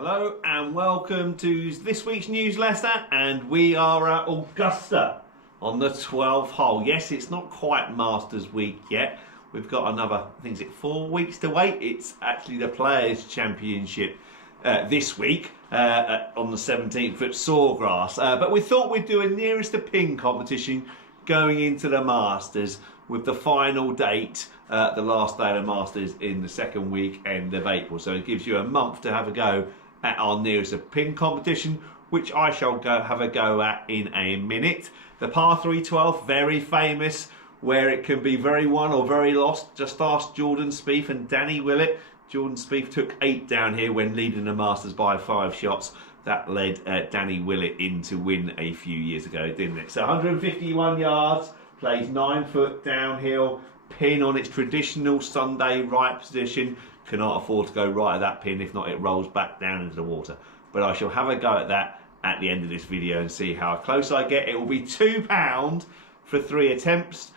Hello and welcome to this week's newsletter, and we are at Augusta on the 12th hole. Yes, it's not quite Masters week yet. We've got another, I think, is it 4 weeks to wait? It's actually the Players' Championship this week on the 17th at Sawgrass. But we thought we'd do a nearest to pin competition going into the Masters, with the final date, the last day of the Masters, in the second weekend of April. So it gives you a month to have a go at our nearest to pin competition, which I shall have a go at in a minute. The par 3 12th, very famous, where it can be very won or very lost. Just ask Jordan Spieth and Danny Willett. Jordan Spieth took 8 down here when leading the Masters by 5 shots. That led Danny Willett in to win a few years ago, didn't it? So 151 yards, plays 9 foot downhill, pin on its traditional Sunday right position. Cannot afford to go right at that pin, if not it rolls back down into the water. But I shall have a go at that at the end of this video and see how close I get. It will be £2 for 3 attempts.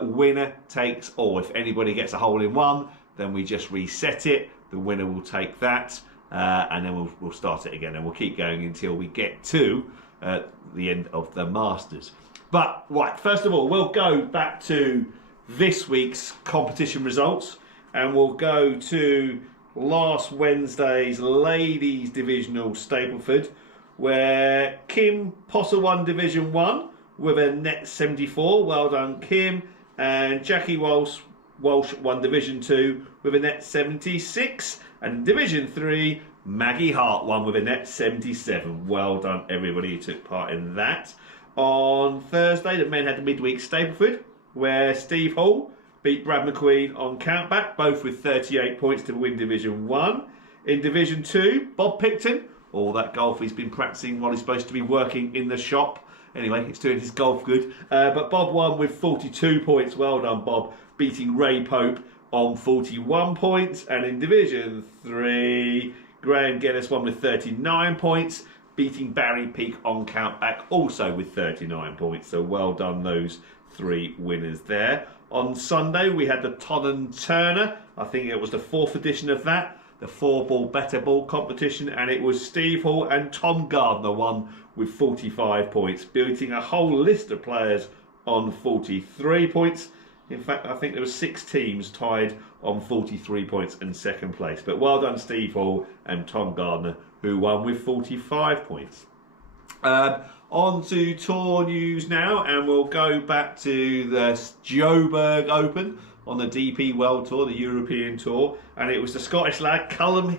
Winner takes all. If anybody gets a hole in one, then we just reset it. The winner will take that. And then we'll start it again, and we'll keep going until we get to the end of the Masters. But right, first of all, we'll go back to this week's competition results, and we'll go to last Wednesday's Ladies Divisional Stapleford, where Kim Potter won Division 1 with a net 74. Well done, Kim. And Jackie Walsh won Division 2 with a net 76. And in Division 3, Maggie Hart won with a net 77. Well done, everybody who took part in that. On Thursday, the men had the midweek Stapleford, where Steve Hall beat Brad McQueen on countback, both with 38 points to win Division 1. In Division 2, Bob Picton, all that golf he's been practicing while he's supposed to be working in the shop. Anyway, he's doing his golf good. But Bob won with 42 points. Well done, Bob, beating Ray Pope on 41 points. And in Division 3, Graham Geddes won with 39 points, beating Barry Peake on countback, also with 39 points. So well done, those 3 winners there. On Sunday, we had the Todd & Turner. I think it was the 4th edition of that, the 4-ball better ball competition, and it was Steve Hall and Tom Gardner won with 45 points, beating a whole list of players on 43 points. In fact, I think there were 6 teams tied on 43 points in second place. But well done, Steve Hall and Tom Gardner, who won with 45 points. On to tour news now, and we'll go back to the Joburg Open on the DP World Tour, the European Tour. And it was the Scottish lad, Callum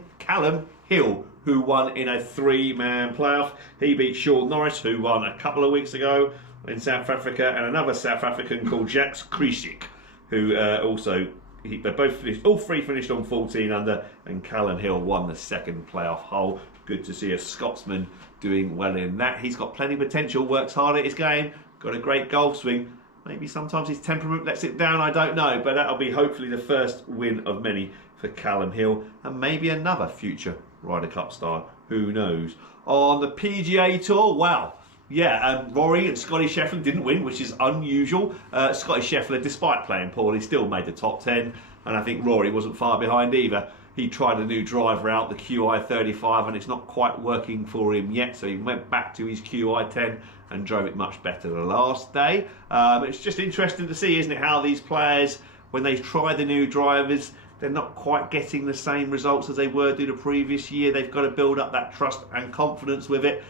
Hill, who won in a 3-man playoff. He beat Sean Norris, who won a couple of weeks ago in South Africa, and another South African called Jacques Krzyk, who all 3 finished on 14 under, and Callum Hill won the second playoff hole. Good to see a Scotsman doing well in that. He's got plenty of potential, works hard at his game, got a great golf swing. Maybe sometimes his temperament lets it down, I don't know, but that'll be hopefully the first win of many for Callum Hill, and maybe another future Ryder Cup star, who knows. On the PGA Tour, wow. Yeah, Rory and Scotty Scheffler didn't win, which is unusual. Scotty Scheffler, despite playing poorly, still made the top 10, and I think Rory wasn't far behind either. He tried a new driver out, the QI35, and it's not quite working for him yet, so he went back to his QI10 and drove it much better the last day. It's just interesting to see, isn't it, how these players, when they try the new drivers, they're not quite getting the same results as they were the previous year. They've got to build up that trust and confidence with it.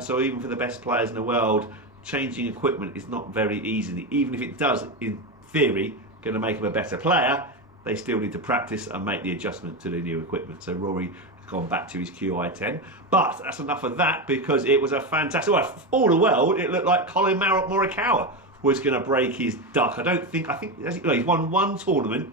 So even for the best players in the world, changing equipment is not very easy. Even if it does, in theory, going to make them a better player, they still need to practice and make the adjustment to the new equipment. So Rory has gone back to his QI10. But that's enough of that, because it was a fantastic... Well, all the world, it looked like Colin Morikawa was going to break his duck. I think he's won 1 tournament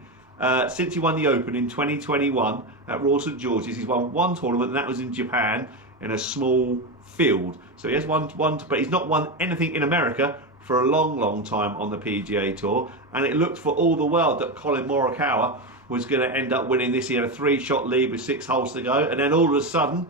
since he won the Open in 2021 at Royal St George's. He's won 1 tournament, and that was in Japan in a small field. So he has won, but he's not won anything in America for a long time on the PGA Tour. And it looked for all the world that Colin Morikawa was going to end up winning this. He had a 3-shot lead with 6 holes to go, and then all of a sudden,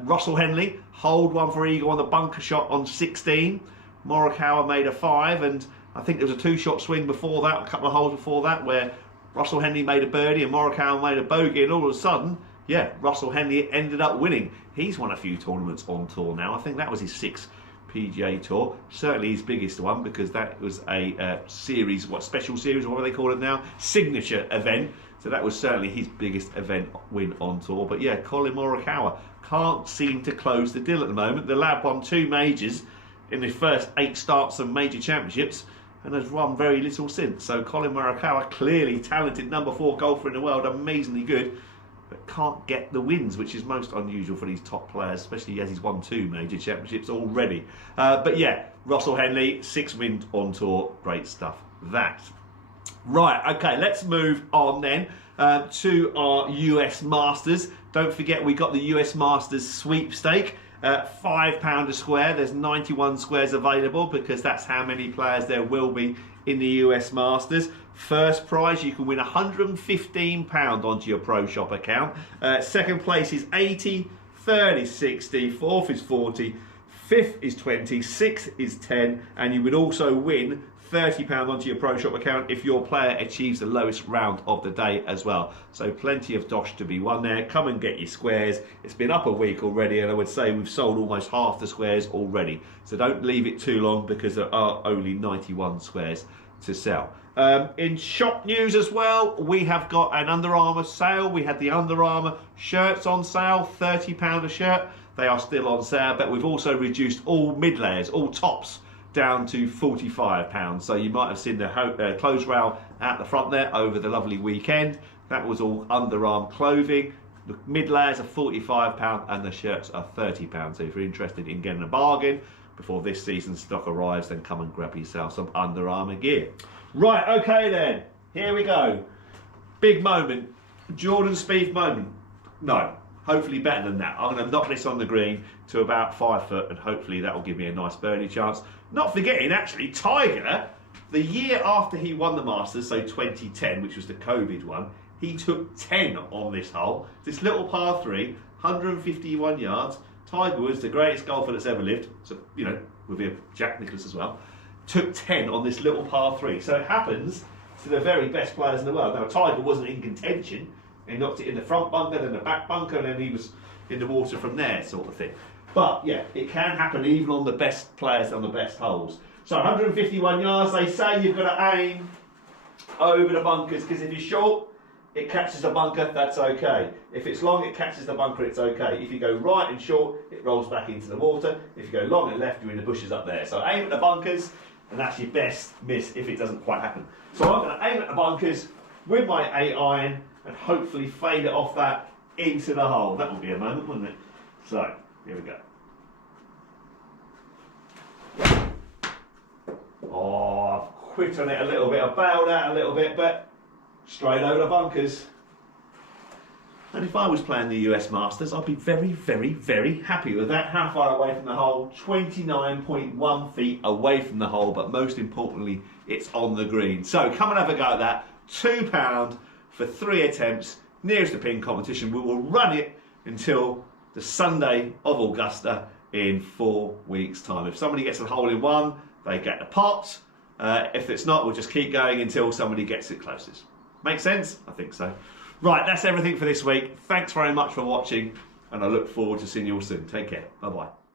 Russell Henley holed one for eagle on the bunker shot on 16. Morikawa made a 5, and I think there was a 2-shot swing before that, a couple of holes before that, where Russell Henley made a birdie and Morikawa made a bogey, and all of a sudden yeah, Russell Henley ended up winning. He's won a few tournaments on tour now. I think that was his 6th PGA Tour, certainly his biggest one, because that was a series, special series, or what do they call it now? Signature event. So that was certainly his biggest event win on tour. But yeah, Colin Morikawa can't seem to close the deal at the moment. The lad won 2 majors in his first 8 starts of major championships and has won very little since. So Colin Morikawa, clearly talented number 4 golfer in the world, amazingly good, but can't get the wins, which is most unusual for these top players, especially as he's won 2 major championships already. But yeah, Russell Henley, 6 wins on tour, great stuff. That. Right, okay, let's move on then to our US Masters. Don't forget, we got the US Masters sweepstake. £5 a square. There's 91 squares available because that's how many players there will be in the US Masters. First prize, you can win £115 onto your Pro Shop account. Second place is 80, third is 60, fourth is 40, fifth is 20, sixth is 10, and you would also win £30 onto your Pro Shop account if your player achieves the lowest round of the day as well. So plenty of dosh to be won there. Come and get your squares. It's been up a week already, and I would say we've sold almost half the squares already. So don't leave it too long because there are only 91 squares to sell. In shop news as well, we have got an Under Armour sale. We had the Under Armour shirts on sale, £30 a shirt. They are still on sale, but we've also reduced all mid layers, all tops, down to £45. So you might have seen the clothes rail out the front there over the lovely weekend. That was all Under Armour clothing. The mid layers are £45 and the shirts are £30. So if you're interested in getting a bargain before this season's stock arrives, then come and grab yourself some Under Armour gear. Right, okay then, here we go. Big moment, Jordan Spieth moment. No, hopefully better than that. I'm going to knock this on the green to about 5 foot, and hopefully that will give me a nice birdie chance. Not forgetting, actually, Tiger, the year after he won the Masters, so 2010, which was the COVID one, he took 10 on this hole. This little par 3, 151 yards. Tiger Woods, the greatest golfer that's ever lived, so, you know, with Jack Nicklaus as well, took 10 on this little par 3. So it happens to the very best players in the world. Now, Tiger wasn't in contention. He knocked it in the front bunker, then the back bunker, and then he was in the water from there, sort of thing. But yeah, it can happen even on the best players on the best holes. So 151 yards, they say you've got to aim over the bunkers, because if you're short, it catches the bunker, that's okay. If it's long, it catches the bunker, it's okay. If you go right and short, it rolls back into the water. If you go long and left, you're in the bushes up there. So aim at the bunkers, and that's your best miss if it doesn't quite happen. So I'm going to aim at the bunkers with my 8 iron and hopefully fade it off that into the hole. That would be a moment, wouldn't it? So, here we go. Oh, I've quit on it a little bit, I bailed out a little bit, but straight over the bunkers. And if I was playing the US Masters, I'd be very, very, very happy with that. How far away from the hole? 29.1 feet away from the hole, but most importantly, it's on the green. So come and have a go at that. £2 for 3 attempts, nearest the pin competition. We will run it until the Sunday of Augusta in 4 weeks' time. If somebody gets a hole in one, they get the pot. If it's not, we'll just keep going until somebody gets it closest. Make sense? I think so. Right, that's everything for this week. Thanks very much for watching, and I look forward to seeing you all soon. Take care. Bye-bye.